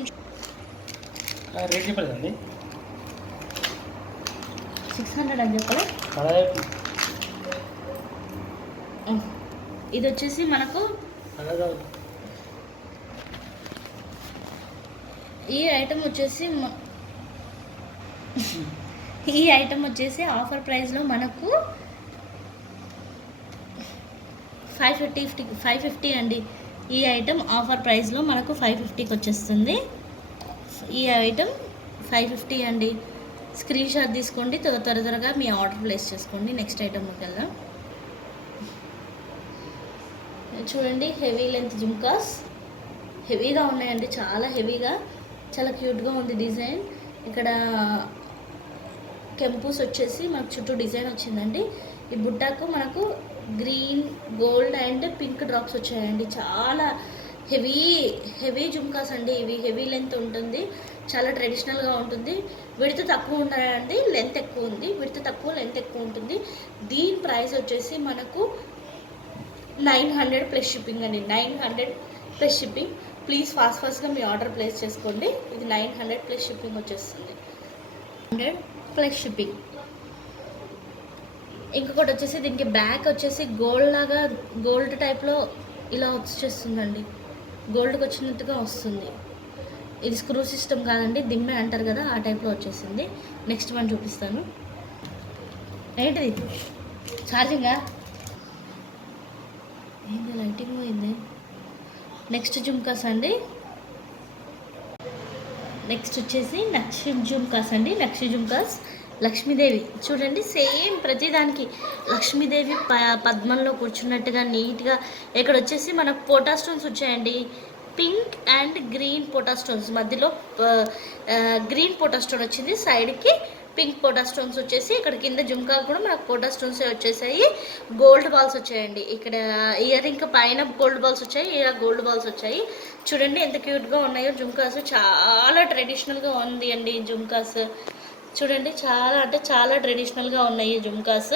రేట్ చెప్పలేదండి. 600 అని చెప్పలే. ఇది వచ్చేసి మనకు ఈ ఐటమ్ వచ్చేసి ఆఫర్ ప్రైస్లో మనకు 550 అండి. ఈ ఐటమ్ ఆఫర్ ప్రైస్లో మనకు 550కి వచ్చేస్తుంది. ఈ ఐటమ్ 550 అండి. స్క్రీన్ షాట్ తీసుకోండి, త్వరగా మీ ఆర్డర్ ప్లేస్ చేసుకోండి. నెక్స్ట్ ఐటమ్కి వెళ్దాం. చూడండి, హెవీ లెంత్ జుమ్కాస్ హెవీగా ఉన్నాయండి, చాలా హెవీగా, చాలా క్యూట్గా ఉంది డిజైన్. ఇక్కడ కెంపూస్ వచ్చేసి మనకు చుట్టూ డిజైన్ వచ్చిందండి. ఈ బుట్టాకు మనకు green, gold and pink drops వచ్చాయండి. చాలా హెవీ జుమ్కాస్ అండి. ఇవి హెవీ లెంత్ ఉంటుంది, చాలా ట్రెడిషనల్గా ఉంటుంది. విడత తక్కువ ఉన్నాయండి, లెంత్ ఎక్కువ ఉంది. విడత తక్కువ, లెంత్ ఎక్కువ ఉంటుంది. దీని ప్రైస్ వచ్చేసి మనకు 900 ప్లస్ షిప్పింగ్ అండి. 900 ప్లస్ షిప్పింగ్. ప్లీజ్ ఫాస్ట్గా మీ ఆర్డర్ ప్లేస్ చేసుకోండి. ఇది 900 ప్లస్ షిప్పింగ్ వచ్చేస్తుంది. 100 ప్లస్ షిప్పింగ్. ఇంకొకటి వచ్చేసి దీనికి బ్యాక్ వచ్చేసి గోల్డ్ టైప్లో ఇలా వచ్చేస్తుందండి. గోల్డ్కి వచ్చినట్టుగా వస్తుంది. ఇది స్క్రూ సిస్టమ్ కాదండి, దిమ్మె అంటారు కదా, ఆ టైప్లో వచ్చేసింది. నెక్స్ట్ వన్ చూపిస్తాను. ఏంటిది ఛార్జింగా? ఏంది లైటింగ్ పోయింది? నెక్స్ట్ జుమ్కాస్ అండి. నెక్స్ట్ వచ్చేసి నక్షి జుమ్కాస్ లక్ష్మీదేవి. చూడండి, సేమ్ ప్రతిదానికి లక్ష్మీదేవి పద్మంలో కూర్చున్నట్టుగా నీట్గా. ఇక్కడ వచ్చేసి మనకు పోటా స్టోన్స్ వచ్చాయండి. Pink and green pota stones, మధ్యలో గ్రీన్ పోటా స్టోన్ వచ్చింది, సైడ్కి పింక్ పోటా స్టోన్స్ వచ్చేసి, ఇక్కడ కింద జుమ్కా కూడా మనకు పోటా స్టోన్స్ వచ్చేసాయి. గోల్డ్ బాల్స్ వచ్చాయండి. ఇక్కడ ఇయర్ రింగ్ పైన గోల్డ్ బాల్స్ వచ్చాయి, ఇలా గోల్డ్ బాల్స్ వచ్చాయి. చూడండి ఎంత క్యూట్గా ఉన్నాయో జుమ్కాస్. చాలా ట్రెడిషనల్గా ఉంది అండి జుమ్కాస్. చూడండి, చాలా అంటే చాలా ట్రెడిషనల్గా ఉన్నాయి జుమ్కాస్.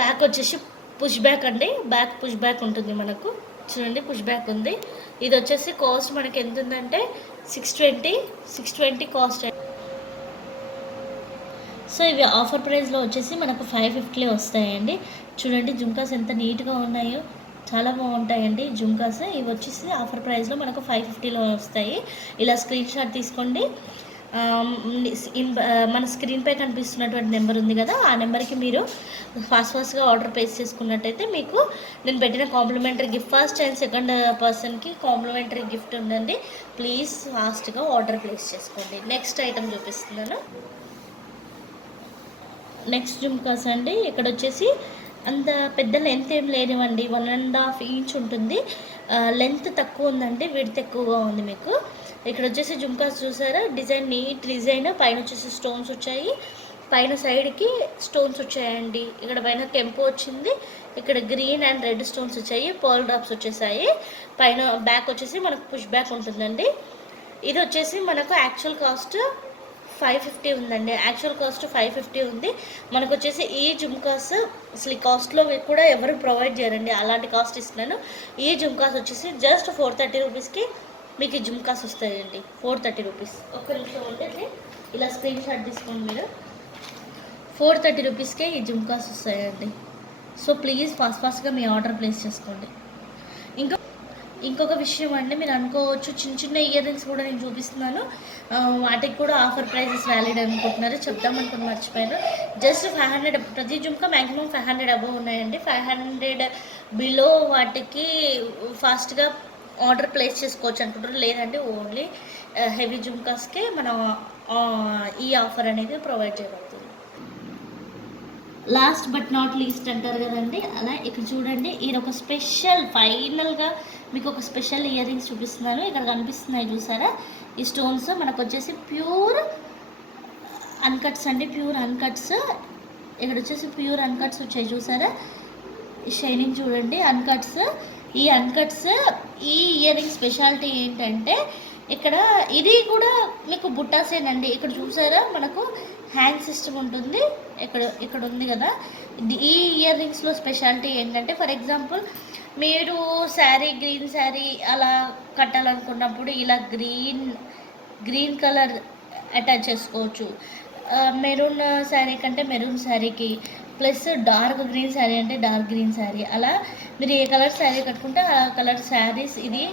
బ్యాక్ వచ్చేసి పుష్ బ్యాక్ అండి. బ్యాక్ పుష్ బ్యాక్ ఉంటుంది మనకు. చూడండి, పుష్ బ్యాక్ ఉంది. ఇది వచ్చేసి కాస్ట్ మనకి ఎంత ఉందంటే 620 కాస్ట్. సో ఇవి ఆఫర్ ప్రైస్లో వచ్చేసి మనకు 550 వస్తాయండి. చూడండి జుమ్కాస్ ఎంత నీట్గా ఉన్నాయో, చాలా బాగుంటాయండి జుమ్కాస్. ఇవి వచ్చేసి ఆఫర్ ప్రైస్లో మనకు 550లో వస్తాయి. ఇలా స్క్రీన్ షాట్ తీసుకోండి. మన స్క్రీన్పై కనిపిస్తున్నటువంటి నెంబర్ ఉంది కదా, ఆ నెంబర్కి మీరు ఫాస్ట్గా ఆర్డర్ ప్లేస్ చేసుకున్నట్టయితే మీకు నేను పెట్టిన complementary gift, first and second పర్సన్కి కాంప్లిమెంటరీ గిఫ్ట్ ఉందండి. ప్లీజ్ ఫాస్ట్గా ఆర్డర్ ప్లేస్ చేసుకోండి. నెక్స్ట్ ఐటమ్ చూపిస్తున్నాను. నెక్స్ట్ జుమ్కాస్ అండి. ఇక్కడ వచ్చేసి అంత పెద్ద లెంత్ ఏం లేనివ్వండి, 1.5 ఇంచ్ ఉంటుంది. లెంత్ తక్కువ ఉందండి, విడ్త్ ఎక్కువగా ఉంది మీకు. ఇక్కడ వచ్చేసి జుమ్కాస్ చూసారా, డిజైన్ నీట్ డిజైన్. పైన వచ్చేసి స్టోన్స్ వచ్చాయి, పైన సైడ్కి స్టోన్స్ వచ్చాయండి. ఇక్కడ పైన కెంపు వచ్చింది, ఇక్కడ గ్రీన్ అండ్ రెడ్ స్టోన్స్ వచ్చాయి, పర్ల్ డ్రాప్స్ వచ్చేసాయి. పైన బ్యాక్ వచ్చేసి మనకు పుష్ బ్యాక్ ఉంటుందండి. ఇది వచ్చేసి మనకు యాక్చువల్ కాస్ట్ 550 ఉందండి. యాక్చువల్ కాస్ట్ 550 ఉంది. మనకు వచ్చేసి ఈ జుమ్కాస్ అసలు ఈ కాస్ట్లో కూడా ఎవరు ప్రొవైడ్ చేయరండి, అలాంటి కాస్ట్ ఇస్తున్నాను. ఈ జుమ్కాస్ వచ్చేసి జస్ట్ 430 రూపీస్కి మీకు ఈ జుమ్కాస్ వస్తాయండి. 430 రూపీస్. ఒక్క నిమిషం ఉంటే ఇలా స్క్రీన్ షాట్ తీసుకోండి మీరు. 430 రూపీస్కే ఈ జుమ్కాస్ వస్తాయండి. సో ప్లీజ్ ఫాస్ట్గా మీ ఆర్డర్ ప్లేస్ చేసుకోండి. ఇంకొక విషయం అండి, మీరు అనుకోవచ్చు చిన్న ఇయర్ రింగ్స్ కూడా నేను చూపిస్తున్నాను, వాటికి కూడా ఆఫర్ ప్రైజెస్ వ్యాలిడ్ అనుకుంటున్నారు. చెప్దామనుకుని మర్చిపోయాను. జస్ట్ 500, ప్రతి జుమ్కా మ్యాక్సిమం 500 అబవ్ ఉన్నాయండి. 500 బిలో వాటికి ఫాస్ట్గా ఆర్డర్ ప్లేస్ చేసుకోవచ్చు అనుకుంటారు. లేదంటే ఓన్లీ హెవీ జుమ్కాస్కే మనం ఈ ఆఫర్ అనేది ప్రొవైడ్ చేయబడుతుంది. లాస్ట్ బట్ నాట్ లీస్ట్ అంటారు కదండి, అలా ఇక్కడ చూడండి, ఇది ఒక స్పెషల్ ఫైనల్గా మీకు ఒక స్పెషల్ ఇయర్ రింగ్స్ చూపిస్తున్నాను. ఇక్కడ కనిపిస్తున్నాయి చూసారా, ఈ స్టోన్స్ మనకు వచ్చేసి ప్యూర్ అన్కట్స్ అండి, ప్యూర్ అన్కట్స్. ఇక్కడ వచ్చేసి ప్యూర్ అన్కట్స్ వచ్చాయి చూసారా, ఈ షైనింగ్ చూడండి, అన్కట్స్. ఈ అన్కట్స్, ఈ ఇయర్ రింగ్ స్పెషాలిటీ ఏంటంటే ఇక్కడ ఇది కూడా మీకు బుట్టాసేనండి. ఇక్కడ చూసారా మనకు హ్యాంగ్ సిస్టమ్ ఉంటుంది, ఇక్కడ ఉంది కదా. ఈ ఇయర్ రింగ్స్లో స్పెషాలిటీ ఏంటంటే, ఫర్ ఎగ్జాంపుల్ మీరు గ్రీన్ శారీ అలా కట్టాలనుకున్నప్పుడు ఇలా గ్రీన్ కలర్ అటాచ్ చేసుకోవచ్చు. మెరూన్ శారీ కంటే మెరూన్ శారీకి, ప్లస్ డార్క్ గ్రీన్ శారీ అంటే డార్క్ గ్రీన్ శారీ, అలా మీరు ఏ కలర్ శారీ కట్టుకుంటే ఆ కలర్ శారీస్ ఇది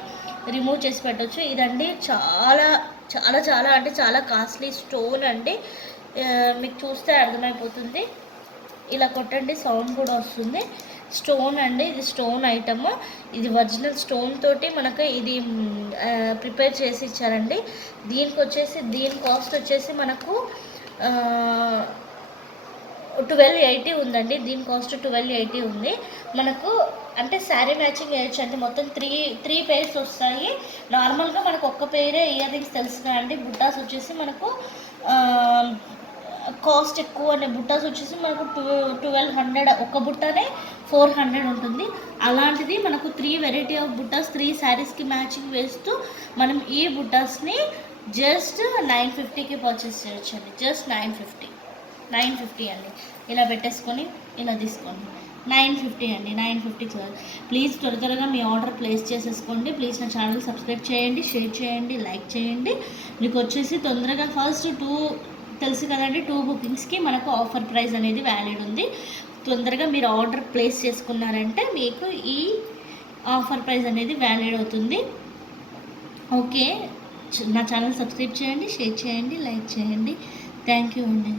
రిమూవ్ చేసి పెట్టవచ్చు. ఇదండి చాలా చాలా చాలా అంటే చాలా కాస్ట్లీ స్టోన్ అండి. మీకు చూస్తే అర్థమైపోతుంది. ఇలా కొట్టండి, సౌండ్ కూడా వస్తుంది. స్టోన్ అండి, ఇది స్టోన్ ఐటమ్. ఇది ఒరిజినల్ స్టోన్ తోటి మనకు ఇది ప్రిపేర్ చేసి ఇచ్చారండి. దీని కాస్ట్ వచ్చేసి మనకు 1280 ఉందండి. దీని కాస్ట్ 1280 ఉంది. మనకు అంటే శారీ మ్యాచింగ్ వేయచ్చు అంటే మొత్తం త్రీ పేర్స్ వస్తాయి. నార్మల్గా మనకు ఒక్క పేరే ఇయర్ రింగ్స్ తెలుసుగా అండి. బుట్టాస్ వచ్చేసి మనకు కాస్ట్ ఎక్కువ అనే బుట్టాస్ వచ్చేసి మనకు 1200, ఒక బుట్టనే 400 ఉంటుంది. అలాంటిది మనకు 3 వెరైటీ ఆఫ్ బుట్టాస్ 3 శారీస్కి మ్యాచింగ్ వేస్తూ మనం ఈ బుట్టాస్ని జస్ట్ 950కి పర్చేస్ చేయొచ్చు అండి. జస్ట్ 950 అండి. ఇలా పెట్టేసుకొని ఇలా తీసుకోండి. 950 అండి, 950. ప్లీజ్ త్వరగా మీ ఆర్డర్ ప్లేస్ చేసేసుకోండి. ప్లీజ్ నా ఛానల్ సబ్స్క్రైబ్ చేయండి, షేర్ చేయండి, లైక్ చేయండి. మీకు వచ్చేసి తొందరగా ఫస్ట్ 2 తెలుసు కదండి, 2 బుకింగ్స్కి మనకు ఆఫర్ ప్రైస్ అనేది వ్యాలిడ్ ఉంది. తొందరగా మీరు ఆర్డర్ ప్లేస్ చేసుకున్నారంటే మీకు ఈ ఆఫర్ ప్రైస్ అనేది వ్యాలిడ్ అవుతుంది. ఓకే, నా ఛానల్ సబ్స్క్రైబ్ చేయండి, షేర్ చేయండి, లైక్ చేయండి. థ్యాంక్ యూ అండి.